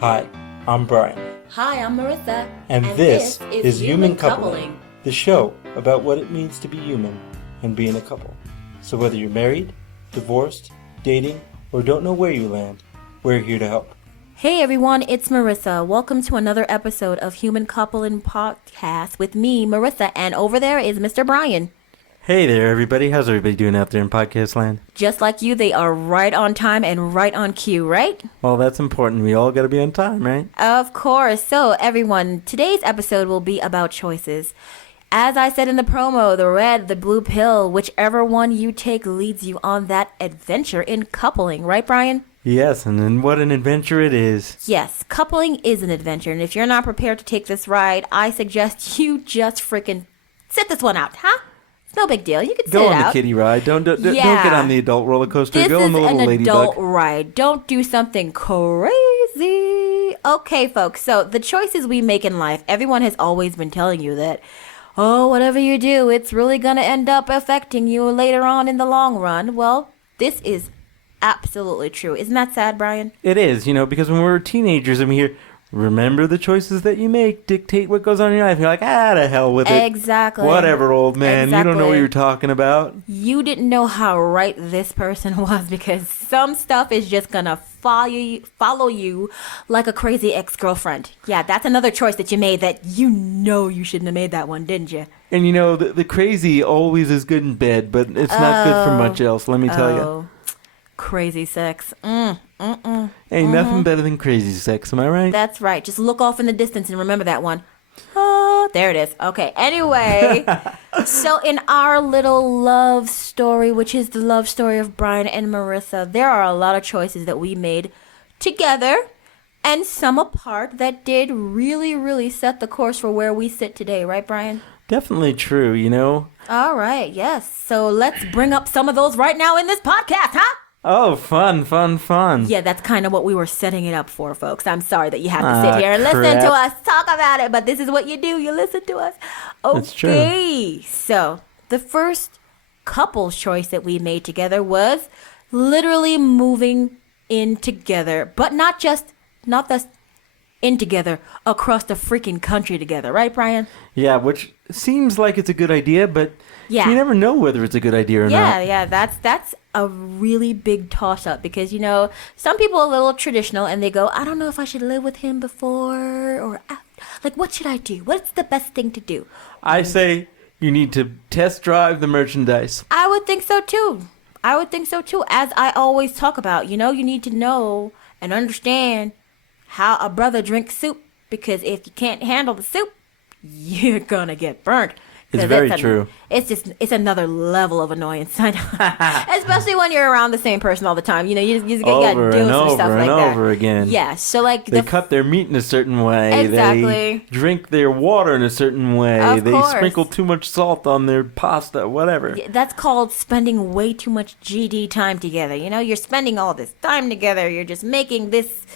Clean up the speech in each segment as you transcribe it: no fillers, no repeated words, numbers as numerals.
Hi, I'm Brian. Hi, I'm Merisa. And this is Human Coupling, the show about what it means to be human and being a couple. So whether you're married, divorced, dating, or don't know where you land, we're here to help. Hey everyone, it's Merisa. Welcome to another episode of Human Coupling Podcast with me, Merisa, and over there is Mr. Brian. Hey there, everybody. How's everybody doing out there in podcast land? Just like you, they are right on time and right on cue, right? Well, that's important. We all got to be on time, right? Of course. So, everyone, today's episode will be about choices. As I said in the promo, the red, the blue pill, whichever one you take leads you on that adventure in coupling, right, Brian? Yes, and then what an adventure it is. Yes, coupling is an adventure, and if you're not prepared to take this ride, I suggest you just freaking sit this one out, huh? It's no big deal. You can sit Go it on out. the kiddie ride. Don't get on the adult roller coaster. Go on the little ladybug. This is an adult ride. Don't do something crazy. Okay, folks. So the choices we make in life, everyone has always been telling you that, oh, whatever you do, it's really going to end up affecting you later on in the long run. Well, this is absolutely true. Isn't that sad, Brian? It is, because when we're teenagers and we hear, remember the choices that you make dictate what goes on in your life. You're like, to hell with it. Exactly. Whatever, old man. Exactly. You don't know what you're talking about. You didn't know how right this person was because some stuff is just going to follow you like a crazy ex-girlfriend. Yeah, that's another choice that you made that you shouldn't have made that one, didn't you? And the crazy always is good in bed, but it's not good for much else, let me tell you. Crazy sex. Ain't nothing better than crazy sex, am I right? That's right. Just look off in the distance and remember that one. Oh, there it is. Okay, anyway. So in our little love story, which is the love story of Brian and Merisa, there are a lot of choices that we made together and some apart that did really, really set the course for where we sit today. Right, Brian? Definitely true, All right, yes. So let's bring up some of those right now in this podcast, huh? Oh, fun. Yeah, that's kind of what we were setting it up for, folks. I'm sorry that you have to sit here and listen crap. to us talk about it, but this is what you do. You listen to us. That's true. Okay, so the first couple choice that we made together was literally moving in together, but not the in together, across the freaking country together. Right, Brian? Yeah, which seems like it's a good idea, but you never know whether it's a good idea or not. Yeah, that's a really big toss-up because, some people are a little traditional and they go, I don't know if I should live with him before or after. Like, what should I do? What's the best thing to do? I say you need to test drive the merchandise. I would think so, too. As I always talk about, you need to know and understand how a brother drinks soup because if you can't handle the soup, you're gonna get burnt. It's very true. It's another level of annoyance, especially when you're around the same person all the time. You just got to do some stuff like that. Over again. Yeah, so like they cut their meat in a certain way. Exactly. They drink their water in a certain way. Of course. Sprinkle too much salt on their pasta, whatever. That's called spending way too much GD time together. You're spending all this time together. You're just making this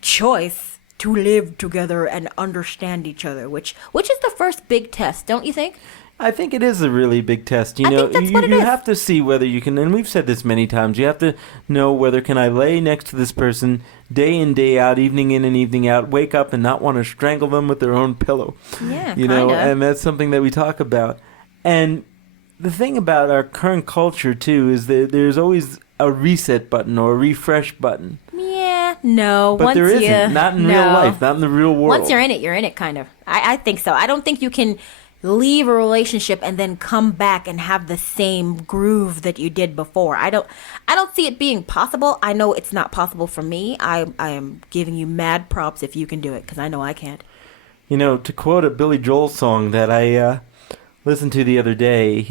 choice to live together and understand each other, which is the first big test, don't you think? I think it is a really big test. I think that's what it is. You have to see whether you can, and we've said this many times, you have to know whether can I lay next to this person day in, day out, evening in and evening out, wake up and not want to strangle them with their own pillow. Yeah, and that's something that we talk about. And the thing about our current culture, too, is that there's always a reset button or a refresh button. Yeah, no. But there isn't. Not in real life. Not in the real world. Once you're in it, kind of. I think so. I don't think you can leave a relationship and then come back and have the same groove that you did before. I don't see it being possible. I know it's not possible for me. I am giving you mad props if you can do it, because I know I can't. To quote a Billy Joel song that I listened to the other day,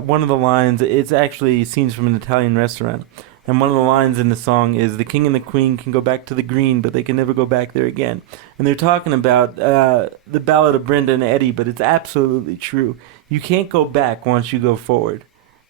one of the lines, it's actually scenes from an Italian restaurant. And one of the lines in the song is, the king and the queen can go back to the green, but they can never go back there again. And they're talking about the ballad of Brenda and Eddie, but it's absolutely true. You can't go back once you go forward.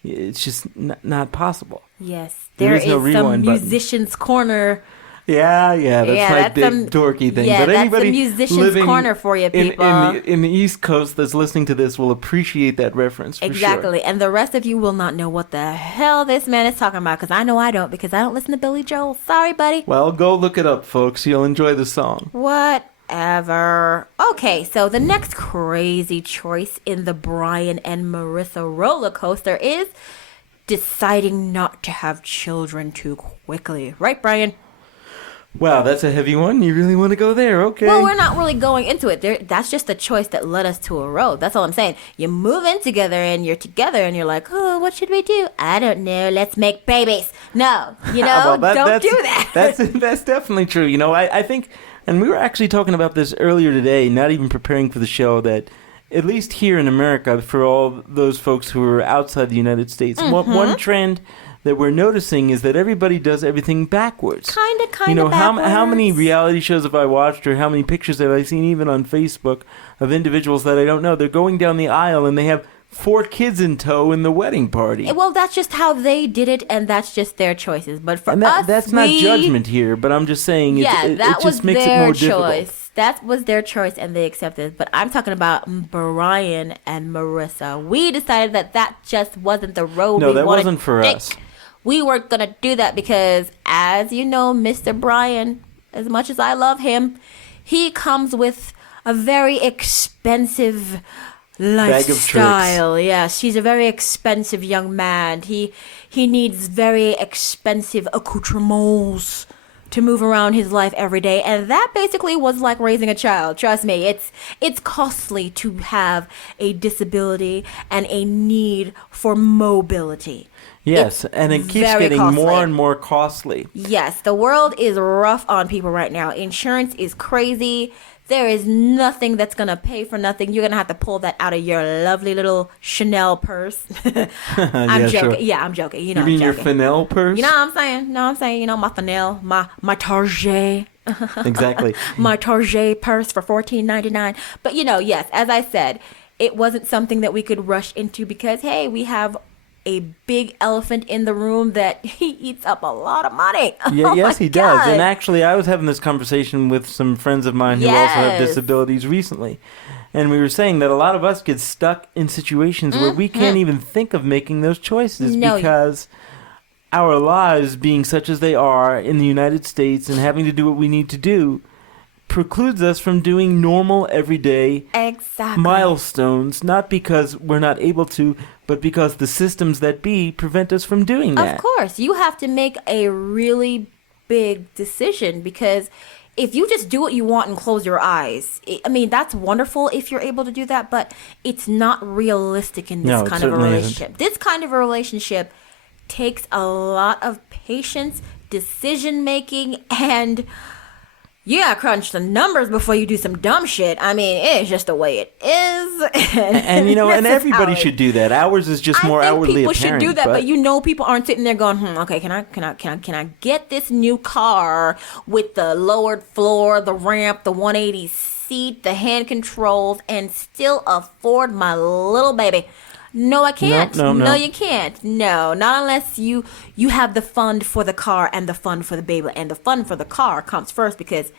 It's just not possible. Yes, there is no some rewind button. musician's corner Yeah, that's Yeah, my that's big some- dorky thing. yeah, but that's the anybody musician's living corner for you, in, people. in the East Coast that's listening to this will appreciate that reference for sure. Exactly. And the rest of you will not know what the hell this man is talking about, because I know I don't, because I don't listen to Billy Joel. Sorry, buddy. Well, go look it up, folks. You'll enjoy the song. Whatever. Okay, so the next crazy choice in the Brian and Marisa roller coaster is deciding not to have children too quickly. Right, Brian? Wow, that's a heavy one. You really want to go there? Okay. Well, we're not really going into it. That's just a choice that led us to a road. That's all I'm saying. You move in together and you're together and you're like, oh, what should we do? I don't know. Let's make babies. No, Well, don't do that. That's definitely true. I think, and we were actually talking about this earlier today, not even preparing for the show, that at least here in America, for all those folks who are outside the United States, one trend that we're noticing is that everybody does everything backwards. Kind of how many backwards. reality shows have I watched, or how many pictures have I seen even on Facebook of individuals that I don't know? They're going down the aisle and they have 4 kids in tow in the wedding party. Well, that's just how they did it, and that's just their choices. But for And us, that's not judgment here, but I'm just saying it that was just makes it their more difficult. choice. That was their choice, and they accepted. But I'm talking about Brian and Marisa. We decided that just wasn't the road No, we that wanted wasn't for to take. us. We weren't gonna do that because, as you know, Mr. Brian, as much as I love him, he comes with a very expensive Bag of tricks. lifestyle. Yes, he's a very expensive young man. He needs very expensive accoutrements to move around his life every day, and that basically was like raising a child. Trust me, it's costly to have a disability and a need for mobility. Yes, It's and it keeps very getting costly. more and more costly. Yes, the world is rough on people right now. Insurance is crazy. There is nothing that's going to pay for nothing. You're going to have to pull that out of your lovely little Chanel purse. I'm Yeah, joking. sure. Yeah, I'm joking. You I'm mean your joking. Fennel purse? You know what I'm saying? My Fennel, my Target. Exactly. My Target purse for $14.99. But yes, as I said, it wasn't something that we could rush into because, hey, we have a big elephant in the room that he eats up a lot of money. Yeah, Oh yes, my he does. God. And actually, I was having this conversation with some friends of mine who also have Yes. disabilities recently. And we were saying that a lot of us get stuck in situations where we can't even think of making those choices No. because our lives, being such as they are in the United States and having to do what we need to do, precludes us from doing normal, everyday Exactly. milestones, not because we're not able to, but because the systems that be prevent us from doing that. Of course, you have to make a really big decision because if you just do what you want and close your eyes, that's wonderful if you're able to do that, but it's not realistic in this No, it kind of a certainly relationship. This kind of a relationship takes a lot of patience, decision making, and you gotta crunch the numbers before you do some dumb shit. It's just the way it is. And this and is everybody how it- should do that. Ours is just more I think outwardly people apparent. should do that, but people aren't sitting there going, okay, can I get this new car with the lowered floor, the ramp, the 180 seat, the hand controls, and still afford my little baby? No, I can't. No. You can't. No, not unless you have the fund for the car and the fund for the baby, and the fund for the car comes first because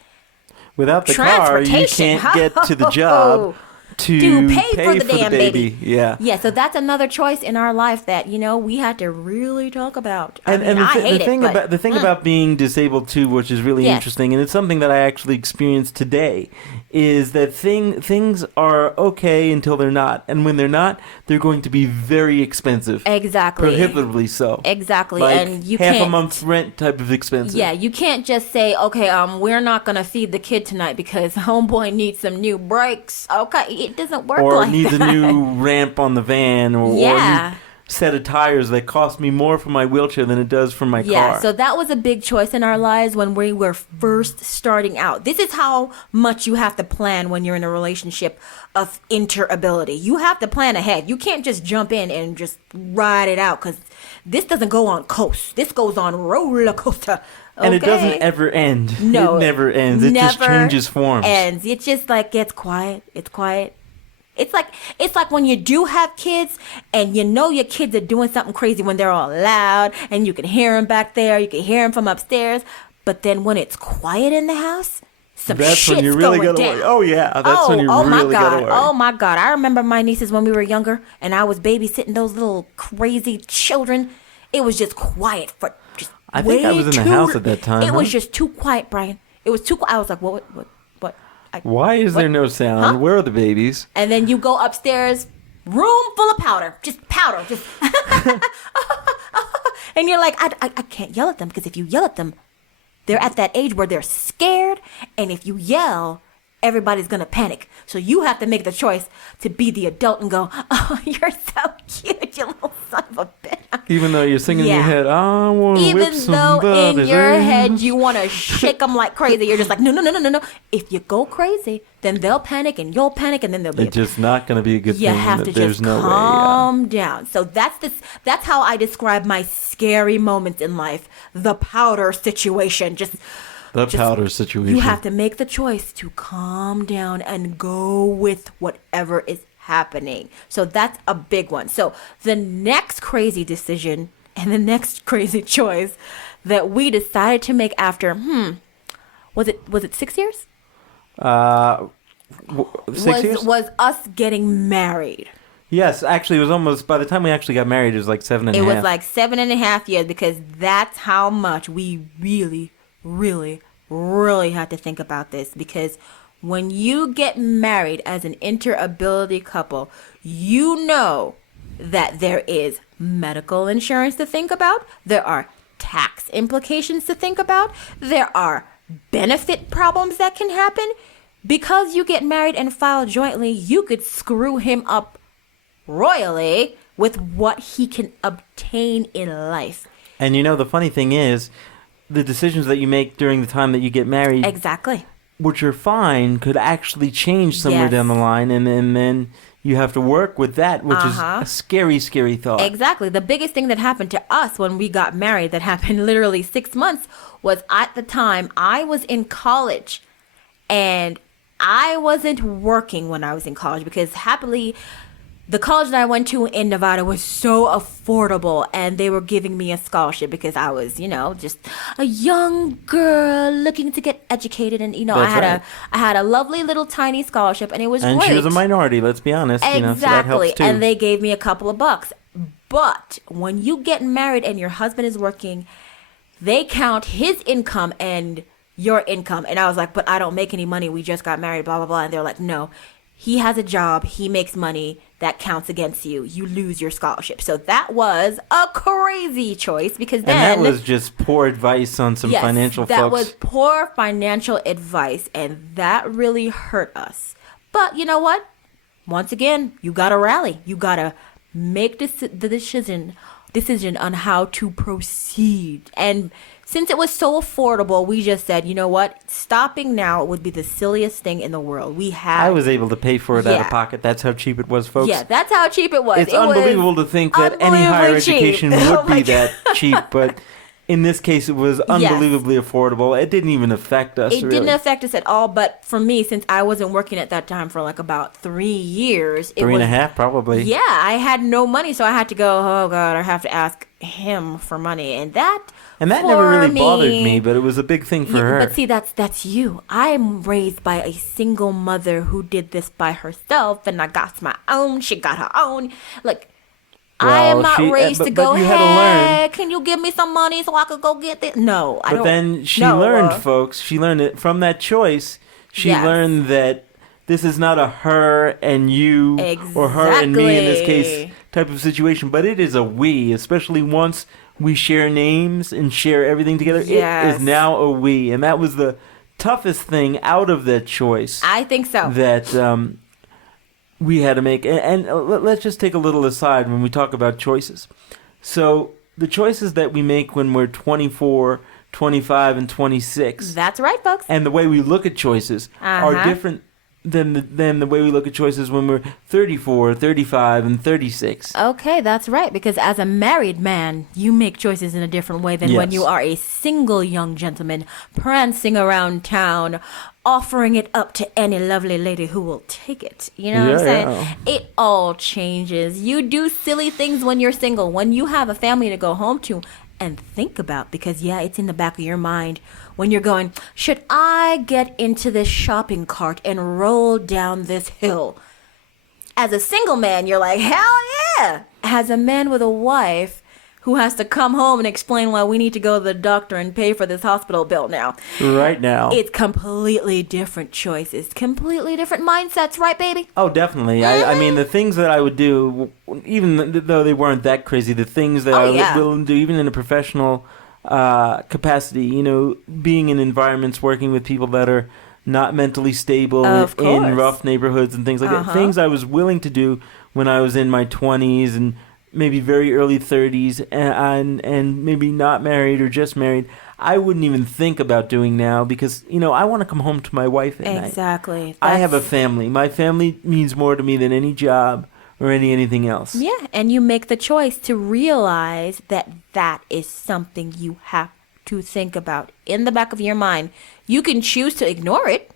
Without the car, you transportation. can't get to the job to pay for the damn baby. Yeah. Yeah, so that's another choice in our life that we had to really talk about. And I hate the thing it, but the thing about being disabled too, which is really Yes. interesting, and it's something that I actually experienced today, is that things are okay until they're not, and when they're not, they're going to be very expensive, exactly, prohibitively so. exactly, Like and you half can't. a month's rent type of expensive. Yeah, you can't just say, okay, we're not gonna feed the kid tonight because homeboy needs some new brakes. Okay, it doesn't work Or like needs that. a new ramp on the van, or Yeah. a new set of tires that cost me more for my wheelchair than it does for my Yeah, car. so that was a big choice in our lives when we were first starting out. This is how much you have to plan when you're in a relationship of interability. You have to plan ahead. You can't just jump in and just ride it out because this doesn't go on coast. This goes on roller coaster. And it doesn't okay? ever end. No, it never ends. It just never changes forms. Ends. It just gets quiet. It's quiet. It's like when you do have kids and your kids are doing something crazy when they're all loud and you can hear them back there. You can hear them from upstairs. But then when it's quiet in the house, some That's shit's when you really going gotta down. worry. Oh yeah, that's when you my really God. gotta worry. Oh my God. I remember my nieces when we were younger and I was babysitting those little crazy children. It was just quiet for just I think I was in the house at that time. It was just too quiet, Brian. It was too quiet. I was like, what? Why is there no sound? Huh? Where are the babies? And then you go upstairs, room full of powder. Just powder. Just and you're like, I can't yell at them because if you yell at them, they're at that age where they're scared. And if you yell, everybody's going to panic. So you have to make the choice to be the adult and go, oh, you're so cute, you little son of a bitch. Even though you're singing in your Yeah. head, I want to whip Even though in somebody's your ass. head you want to shake them like crazy, you're just like, no. If you go crazy, then they'll panic and you'll panic and then they'll be It's just not going to be a good you thing. have to There's just no way. calm down. So that's how I describe my scary moments in life. The powder situation. The powder situation. You have to make the choice to calm down and go with whatever is happening. So that's a big one. So the next crazy decision and the next crazy choice that we decided to make after, was it 6 years? 6 years? Was us getting married. Yes, actually, it was almost, by the time we actually got married, it was like 7.5. It was like 7.5 years because that's how much we really, really, really had to think about this. Because when you get married as an interability couple, you know that there is medical insurance to think about. There are tax implications to think about. There are benefit problems that can happen. Because you get married and file jointly, you could screw him up royally with what he can obtain in life. And you know, the funny thing is, the decisions that you make during the time that you get married, Exactly. which are fine, could actually change somewhere Yes. down the line, and then you have to work with that, which is a scary, scary thought. Exactly. The biggest thing that happened to us when we got married, that happened literally 6 months, was at the time I was in college and I wasn't working when I was in college because happily the college that I went to in Nevada was so affordable and they were giving me a scholarship because I was, just a young girl looking to get educated and That's I had a lovely little tiny scholarship and it was And great. she was a minority, let's be honest. So that helps too. And they gave me a couple of bucks. But when you get married and your husband is working, they count his income and your income. And I was like, but I don't make any money. We just got married, blah, blah, blah. And they're like, no, he has a job. He makes money. That counts against you. You lose your scholarship. So that was a crazy choice because then... And that was just poor advice on some financial that folks. was poor financial advice. And that really hurt us. But you know what? Once again, you got to rally. You got to make the decision on how to proceed. And since it was so affordable, we just said, you know what? Stopping now would be the silliest thing in the world. I was able to pay for it out of pocket. That's how cheap it was, folks. Yeah, that's how cheap it was. It's unbelievable to think that any higher education would be that cheap, but in this case, it was unbelievably affordable. It didn't even affect us, It didn't affect us at all, but for me, since I wasn't working at that time for like about 3 years. 3.5, probably. Yeah, I had no money, so I had to go, oh God, I have to ask him for money. And that never really bothered me, but it was a big thing for her. But see, that's you. I'm raised by a single mother who did this by herself, and I got my own. She got her own. Like, I am not raised to go, hey, can you give me some money so I could go get this? No, I don't. But then she learned, folks. She learned it from that choice. She learned that this is not a her and you or her and me in this case type of situation, but it is a we, especially once we share names and share everything together. It is now a we, and that was the toughest thing out of that choice. I think so. That we had to make. And let's just take a little aside when we talk about choices. So the choices that we make when we're 24, 25, and 26. That's right, folks. And the way we look at choices are different than the way we look at choices when we're 34, 35, and 36. Okay, that's right. Because as a married man, you make choices in a different way than when you are a single young gentleman prancing around town, offering it up to any lovely lady who will take it. You know what I'm saying? Yeah. It all changes. You do silly things when you're single, when you have a family to go home to and think about, because it's in the back of your mind when you're going, should I get into this shopping cart and roll down this hill? As a single man, you're like, hell yeah. As a man with a wife who has to come home and explain why we need to go to the doctor and pay for this hospital bill now. Right now. It's completely different choices, completely different mindsets, right, baby? Oh, definitely. I mean, the things that I would do, even though they weren't that crazy, the things that I was willing to do, even in a professional capacity, you know, being in environments, working with people that are not mentally stable in rough neighborhoods and things like that. Things I was willing to do when I was in my 20s and maybe very early 30s and maybe not married or just married, I wouldn't even think about doing now because, you know, I want to come home to my wife at night. Exactly. I have a family. My family means more to me than any job or anything else. Yeah, and you make the choice to realize that that is something you have to think about in the back of your mind. You can choose to ignore it,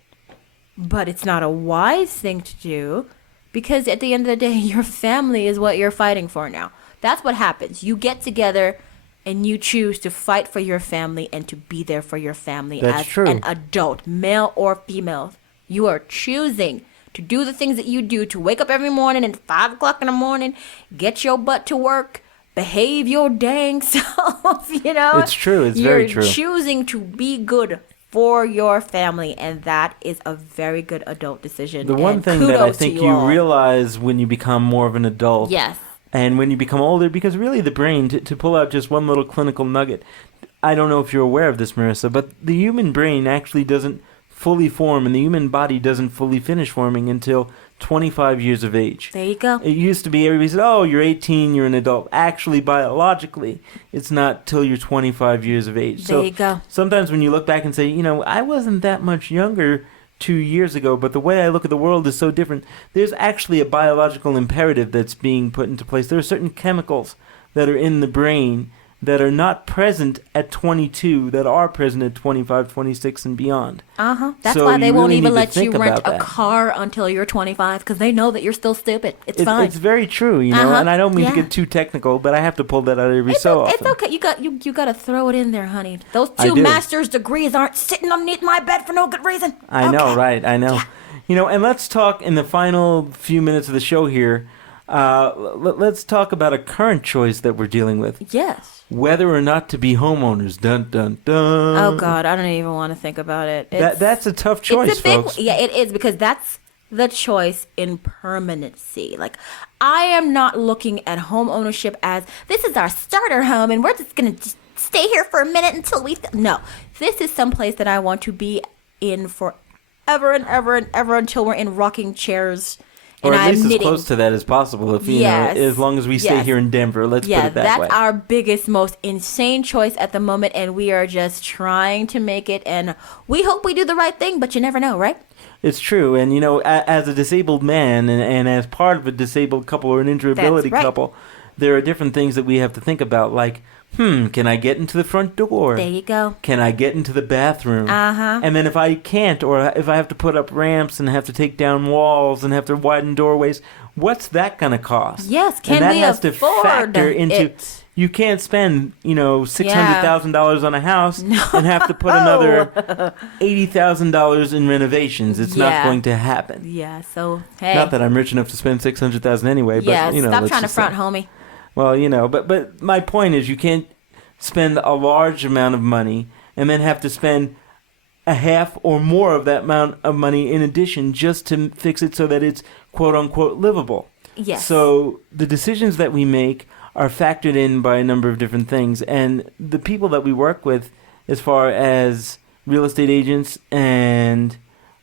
but it's not a wise thing to do. Because at the end of the day, your family is what you're fighting for now. That's what happens. You get together and you choose to fight for your family and to be there for your family an adult, male or female. You are choosing to do the things that you do, to wake up every morning at 5 o'clock in the morning, get your butt to work, behave your dang self, you know? It's true. It's very true. You're choosing to be good for your family, and that is a very good adult decision. The one thing that I think you realize when you become more of an adult, yes, and when you become older, because really the brain, to pull out just one little clinical nugget, I don't know if you're aware of this, Marissa, but the human brain actually doesn't fully form, and the human body doesn't fully finish forming until 25 years of age. There you go. It used to be everybody said, oh, you're 18, you're an adult. Actually, biologically, it's not till you're 25 years of age. There you go. Sometimes when you look back and say, you know, I wasn't that much younger 2 years ago, but the way I look at the world is so different. There's actually a biological imperative that's being put into place. There are certain chemicals that are in the brain that are not present at 22 that are present at 25, 26, and beyond. That's why they won't even let you rent a car until you're 25 because they know that you're still stupid. It's fine. It's very true, you know, and I don't mean to get too technical, but I have to pull that out every so often. It's okay. You got to throw it in there, honey. Those 2 master's degrees aren't sitting underneath my bed for no good reason. I know, right? I know. Yeah. You know, and let's talk in the final few minutes of the show here. Let's talk about a current choice that we're dealing with. Yes. Whether or not to be homeowners. Dun, dun, dun. Oh, God. I don't even want to think about it. That's a tough choice, folks. Yeah, it is, because that's the choice in permanency. Like, I am not looking at home ownership as, this is our starter home, and we're just going to stay here for a minute until we... No. This is someplace that I want to be in forever and ever and ever until we're in rocking chairs. Or at least as close to that as possible, if you know, as long as we stay here in Denver. Let's put it that way. That's our biggest, most insane choice at the moment, and we are just trying to make it. And we hope we do the right thing, but you never know, right? It's true, and you know, as a disabled man and as part of a disabled couple or an intra-ability couple, there are different things that we have to think about, like, can I get into the front door? There you go. Can I get into the bathroom? And then if I can't, or if I have to put up ramps and have to take down walls and have to widen doorways, what's that going to cost? Yes, can and that we has afford to factor into it? You can't spend, you know, $600,000 on a house and have to put another $80,000 in renovations. It's not going to happen. Yeah, so hey. Not that I'm rich enough to spend $600,000 anyway, but you know, stop trying to front, homie. Well, you know, but my point is you can't spend a large amount of money and then have to spend a half or more of that amount of money in addition just to fix it so that it's quote-unquote livable. Yes. So the decisions that we make are factored in by a number of different things. And the people that we work with as far as real estate agents and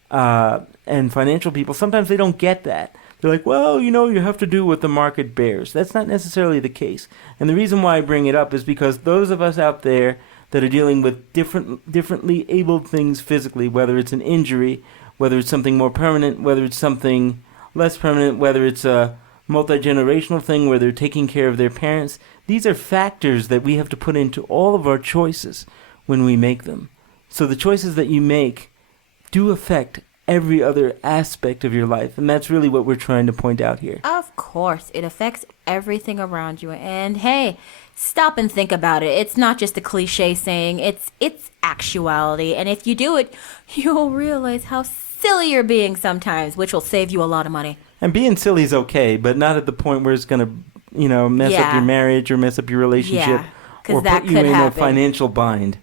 financial people, sometimes they don't get that. They're like, well, you know, you have to do what the market bears. That's not necessarily the case. And the reason why I bring it up is because those of us out there that are dealing with differently abled things physically, whether it's an injury, whether it's something more permanent, whether it's something less permanent, whether it's a multi-generational thing where they're taking care of their parents, these are factors that we have to put into all of our choices when we make them. So the choices that you make do affect every other aspect of your life. And that's really what we're trying to point out here. Of course, it affects everything around you. And hey, stop and think about it. It's not just a cliche saying, it's actuality. And if you do it, you'll realize how silly you're being sometimes, which will save you a lot of money. And being silly is okay, but not at the point where it's going to, mess up your marriage or mess up your relationship or put you in a financial bind.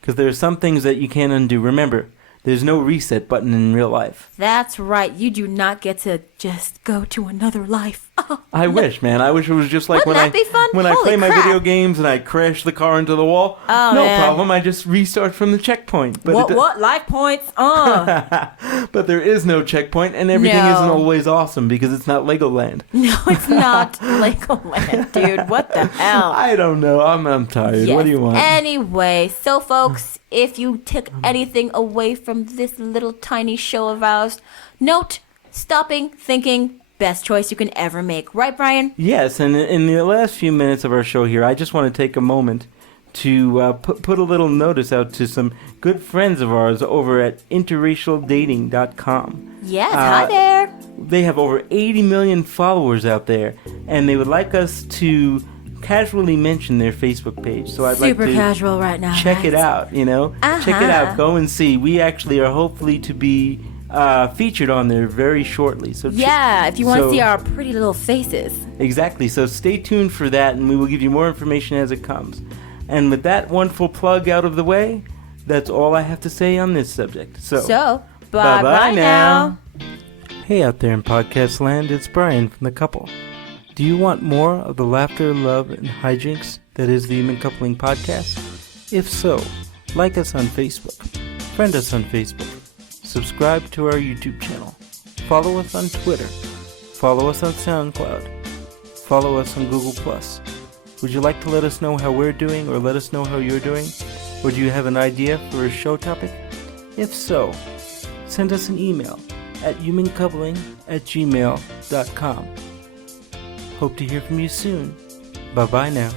Because there are some things that you can't undo. Remember, there's no reset button in real life. That's right. You do not get to just go to another life. I wish, man. I wish it was just like when I play my video games and I crash the car into the wall. Oh, no man. problem. I just restart from the checkpoint. But what? Life points? But there is no checkpoint, and everything isn't always awesome because it's not Legoland. No, it's not Legoland, dude. What the hell? I don't know. I'm tired. Yes. What do you want? Anyway, so folks, if you took anything away from this little tiny show of ours, note, stopping, thinking, best choice you can ever make. Right, Brian? Yes, and in the last few minutes of our show here, I just want to take a moment to put a little notice out to some good friends of ours over at interracialdating.com. Yes, hi there. They have over 80 million followers out there, and they would like us to casually mention their Facebook page. So I'd like to casual right now. check it out, Check it out. Go and see. We actually are hopefully to be featured on there very shortly. So if you want to see our pretty little faces. Exactly. So stay tuned for that, and we will give you more information as it comes. And with that wonderful plug out of the way, that's all I have to say on this subject. So bye-bye now. Hey out there in podcast land, it's Brian from The Couple. Do you want more of the laughter, love, and hijinks that is the Human Coupling Podcast? If so, like us on Facebook, friend us on Facebook, subscribe to our YouTube channel, follow us on Twitter, follow us on SoundCloud, follow us on Google+. Would you like to let us know how we're doing, or let us know how you're doing? Or do you have an idea for a show topic? If so, send us an email at humancoupling@gmail.com. Hope to hear from you soon. Bye-bye now.